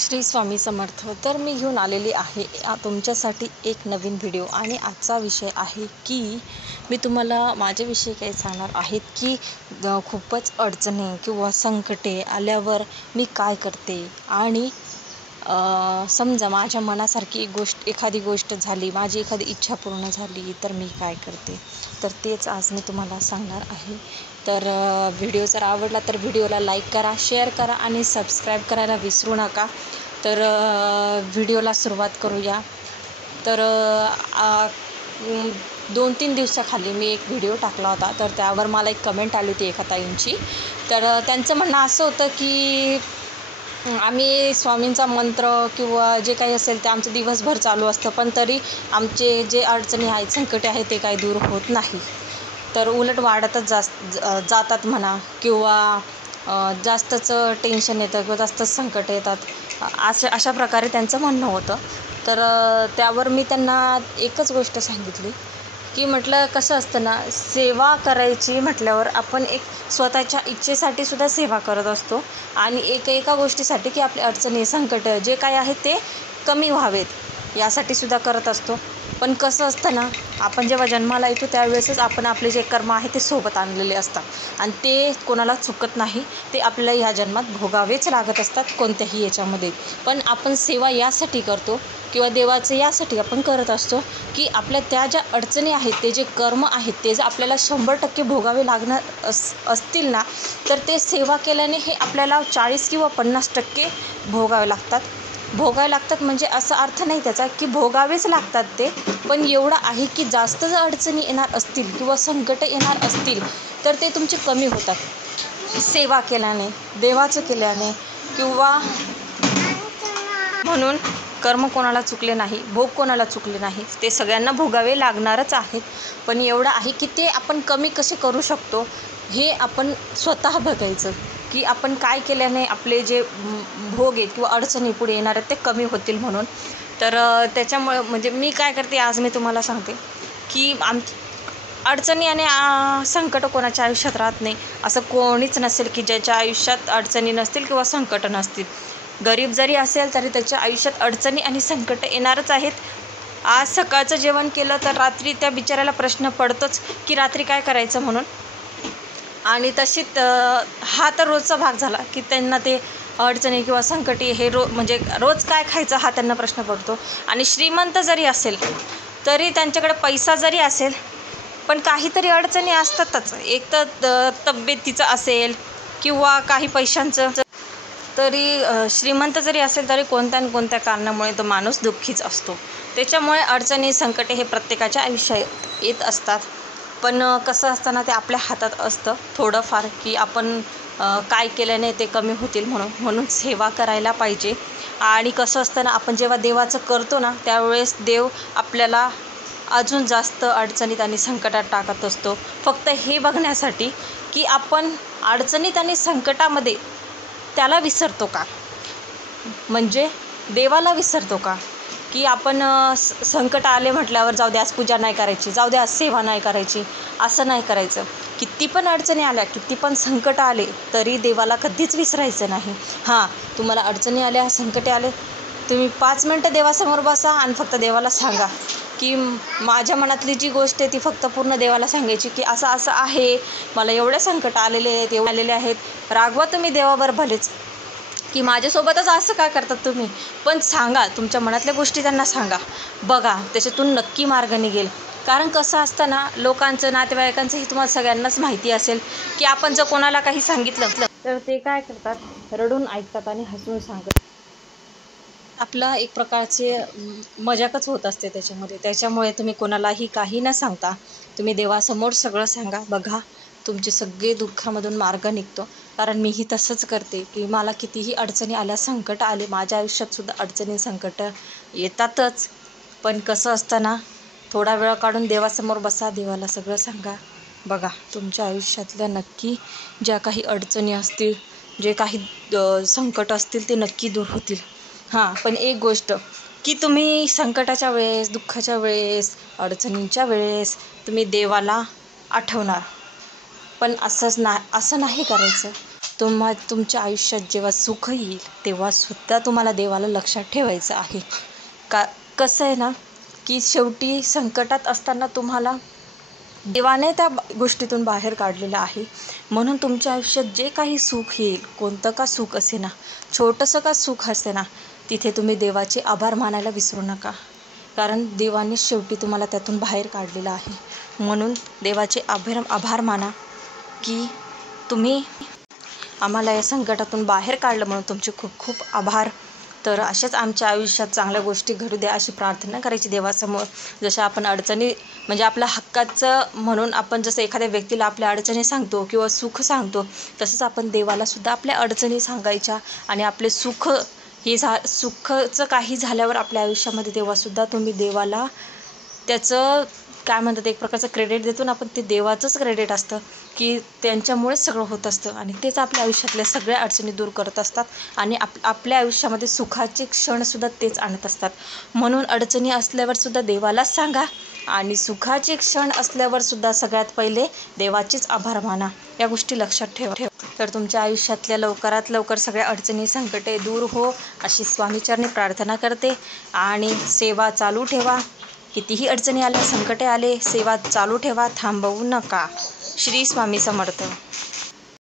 श्री स्वामी समर्थ। तर मी घेऊन आलेली आहे तुमच्यासाठी एक नवीन व्हिडिओ आणि आजचा विषय आहे की मी तुम्हाला माझ्याविषयी काही सांगणार आहेत की खूपच अडचणी किंवा संकटे आल्यावर मी काय करते आणि समजा माझ्या मनासारखी एखादी गोष्ट झाली, माझी एखादी इच्छा पूर्ण झाली तर मी काय करते, तर तेच आज मी तुम्हाला सांगणार आहे। तर व्हिडिओ जर आवडला तर व्हिडिओला लाईक करा, शेअर करा आणि सबस्क्राईब करायला विसरू नका। तर व्हिडिओला सुरुवात करूया। तर 2-3 दिवसाखाली मी एक व्हिडिओ टाकला होता, तर त्यावर मला एक कमेंट आली होती एका ताईंची। तर त्यांचं म्हणणं असं होतं की आम्ही स्वामींचा मंत्र किंवा जे काही असेल ते आमचं दिवसभर चालू असतं, पण तरी आमचे जे अडचणी आहेत, संकटे आहेत ते काही दूर होत नाही, तर उलट वाढतच जातात म्हणा, किंवा जास्तच टेन्शन येतं किंवा जास्तच संकट येतात, अशा प्रकारे त्यांचं म्हणणं होतं। तर त्यावर मी त्यांना एकच गोष्ट सांगितली की म्हटलं कसं असतं ना, सेवा करायची म्हटल्यावर आपण एक स्वतःच्या इच्छेसाठी सुद्धा सेवा करत असतो आणि एका गोष्टीसाठी की आपली अडचणी, संकट जे काही आहेत ते कमी व्हावेत यासाठी सुद्धा करत असतो। पण कसं असतं ना, आपण जेव्हा जन्माला येतो त्यावेळेसच आपण आपले जे कर्म आहे ते सोबत आणलेले असतात आणि ते कोणाला चुकत नाही, ते आपल्याला ह्या जन्मात भोगावेच लागत असतात कोणत्याही याच्यामध्ये। पण आपण सेवा यासाठी करतो किंवा देवाचं यासाठी आपण करत असतो की आपल्या त्या ज्या अडचणी आहेत, ते जे कर्म आहेत ते जर आपल्याला 100% भोगावे लागणार असतील ना, तर ते सेवा केल्याने हे आपल्याला 40 किंवा 50% भोगावे लागतात। म्हणजे असा अर्थ नाही त्याचा की भोगावेच लागतात ते, पण एवढं आहे की जास्त जर अडचणी येणार असतील किंवा संकट येणार असतील तर ते तुमचे कमी होतात सेवा केल्याने, देवाचं केल्याने। किंवा म्हणून कर्म कोणाला चुकले नाही, भोग कोणाला चुकले नाही, ते सगळ्यांना भोगावे लागणारच आहेत, पण एवढं आहे की ते आपण कमी कसे करू शकतो हे आपण स्वतः बघायचं की आपण काय केल्याने आपले जे भोग आहेत किंवा अडचणी पुढे येणार आहेत ते कमी होतील म्हणून। तर त्याच्यामुळे म्हणजे मी काय करते आज मी तुम्हाला सांगते की अडचणी आणि संकट कोणाच्या आयुष्यात राहत नाही, असं कोणीच नसेल की ज्याच्या आयुष्यात अडचणी नसतील किंवा संकट नसतील। गरीब जरी असेल तरी त्याच्या आयुष्यात अडचणी आणि संकट येणारच आहेत। आज सकाळचं जेवण केलं तर रात्री त्या बिचाऱ्याला प्रश्न पडतोच की रात्री काय करायचं म्हणून, आणि तशीच हा तर रोजचा भाग झाला की त्यांना ते अडचणी किंवा संकटी हे म्हणजे रोज काय खायचं हा त्यांना प्रश्न पडतो। आणि श्रीमंत जरी असेल तरी त्यांच्याकडे पैसा जरी असेल पण काहीतरी अडचणी असतातच, एक तर तब्येतीचं असेल किंवा काही पैशांचं, तरी श्रीमंत जरी असेल तरी कोणत्या ना कोणत्या कारणामुळे तो माणूस दुःखीच असतो। त्याच्यामुळे अडचणी, संकटे हे प्रत्येकाच्या आयुष्यात येत असतात, पण कसं असतं ना, ते आपल्या हातात असतं थोडंफार की आपण काय केल्याने ते कमी होतील म्हणून सेवा करायला पाहिजे। आणि कसं असतं ना, आपण जेव्हा देवाचं करतो ना त्यावेळेस देव आपल्याला अजून जास्त अडचणीत आणि संकटात टाकत असतो, फक्त हे बघण्यासाठी की आपण अडचणीत आणि संकटामध्ये त्याला विसरतो का, म्हणजे देवाला विसरतो का, की आपण संकट आले म्हटल्यावर जाऊ द्या आज पूजा नाही करायची, जाऊ द्या आज सेवा नाही करायची, असं नाही करायचं। किती पण अडचणी आल्या, किती पण संकट आले तरी देवाला कधीच विसरायचं नाही। हां, तुम्हाला अडचणी आल्या, संकटे आले, तुम्ही 5 मिनटं देवासमोर बसा आणि फक्त देवाला सांगा की माझ्या मनातली जी गोष्ट आहे ती फक्त पूर्ण देवाला सांगायची की असं असं आहे, मला एवढे संकट आलेले आहेत। रागवा तुम्ही देवावर भलेच की माझ्यासोबतच असं काय करतात तुम्ही, पण सांगा, तुमच्या मनातल्या गोष्टी त्यांना सांगा, बघा त्याच्यातून नक्की मार्ग निघेल। कारण कसं असतं ना, लोकांचं, नातेवाईकांचं हे तुम्हाला सगळ्यांनाच माहिती असेल की आपण जर कोणाला काही सांगितलं तर ते काय करतात, रडून ऐकतात आणि हसून सांगतात। आपला एक प्रकारचे मजाकच होत असते त्याच्यामुळे तुम्ही कोणालाही काही न सांगता तुम्ही देवासमोर सगळं सांगा, बघा तुमचे सगळे दुःखामधून मार्ग निघतो। कारण मीही तसंच करते की मला कितीही अडचणी आल्या, संकट आले, माझ्या आयुष्यातसुद्धा अडचणी, संकट येतातच, पण कसं असतं ना, थोडा वेळ काढून देवासमोर बसा, देवाला सगळं सांगा, बघा तुमच्या आयुष्यातल्या नक्की ज्या काही अडचणी असतील, जे काही संकट असतील ते नक्की दूर होतील। हां, पण एक गोष्ट की तुम्ही संकटाच्या वेळेस, दुःखाच्या वेळेस, अडचणींच्या वेळेस तुम्ही देवाला आठवणार, पण असं नाही करायचं। तुमच्या आयुष्यात जेव्हा सुख येईल तेव्हासुद्धा तुम्हाला देवाला लक्षात ठेवायचं आहे. कसं आहे ना, की शेवटी संकटात असताना तुम्हाला देवाने त्या गोष्टीतून बाहेर काढलेलं आहे. म्हणून तुमच्या आयुष्यात जे काही सुख येईल, कोणतं का सुख असे ना, छोटंसं का सुख असते ना, तिथे तुम्ही देवाचे आभार मानायला विसरू नका. कारण देवाने शेवटी तुम्हाला त्यातून बाहेर काढलेलं आहे. म्हणून देवाचे आभार माना की तुम्ही आम्हाला या संकटातून बाहेर काढलं, म्हणून तुमचे खूप खूप आभार. तर अशाच आमच्या आयुष्यात चांगल्या गोष्टी घडू द्या अशी प्रार्थना करायची देवासमोर. जशा आपण अडचणी म्हणजे आपल्या हक्काचं म्हणून आपण जसं एखाद्या व्यक्तीला आपल्या अडचणी सांगतो किंवा सुख सांगतो, तसंच आपण देवालासुद्धा आपल्या अडचणी सांगायच्या. आणि आपले सुख सुखचं काही झाल्यावर आपल्या आयुष्यामध्ये तेव्हासुद्धा तुम्ही देवाला त्याचं काय म्हणतात, एक प्रकारचं क्रेडिट देतो ना आपण, ते देवाचंच क्रेडिट असतं की त्यांच्यामुळेच सगळं होत असतं. आणि तेच आपल्या आयुष्यातल्या सगळ्या अडचणी दूर करत असतात. आणि आपल्या आयुष्यामध्ये सुखाचे क्षणसुद्धा तेच आणत असतात. म्हणून अडचणी असल्यावरसुद्धा देवालाच सांगा आणि सुखाचे क्षण असल्यावरसुद्धा सगळ्यात पहिले देवाचेच आभार माना. या गोष्टी लक्षात ठेवा. तर तुमच्या आयुष्यातल्या लवकरात लवकर सगळ्या अडचणी संकटे दूर हो अशी स्वामीचरणी प्रार्थना करते. आणि सेवा चालू ठेवा. कितीही अडचणी आल्या, संकटे आले, सेवा चालू ठेवा, थांबवू नका. श्री स्वामी समर्थ.